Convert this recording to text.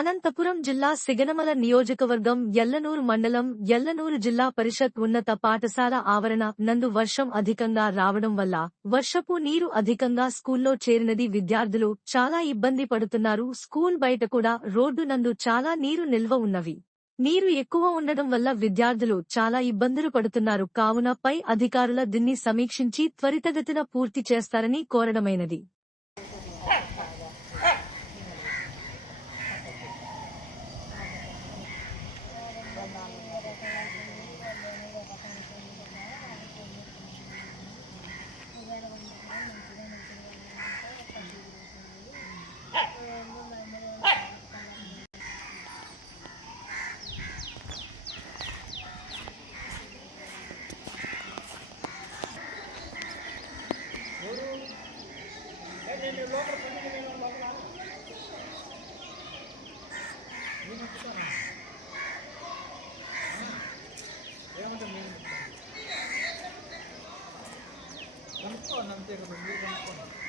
అనంతపురం జిల్లా సిగనమల నియోజకవర్గం యల్లనూరు మండలం యల్లనూరు జిల్లా పరిషత్ ఉన్నత పాఠశాల ఆవరణ నందు వర్షం అధికంగా రావడం వల్ల వర్షపు నీరు అధికంగా స్కూల్లో చేరినది. విద్యార్థులు చాలా ఇబ్బంది పడుతున్నారు. స్కూల్ బయట కూడా రోడ్డు నందు చాలా నీరు నిల్వ ఉన్నవి. నీరు ఎక్కువ ఉండడం వల్ల విద్యార్థులు చాలా ఇబ్బందులు పడుతున్నారు. కావున పై అధికారుల దీన్ని సమీక్షించి త్వరితగతిన పూర్తి చేస్తారని కోరడమైనది. కనుక్కోండి అంతే కదా, మీరు కనుక్కోండి.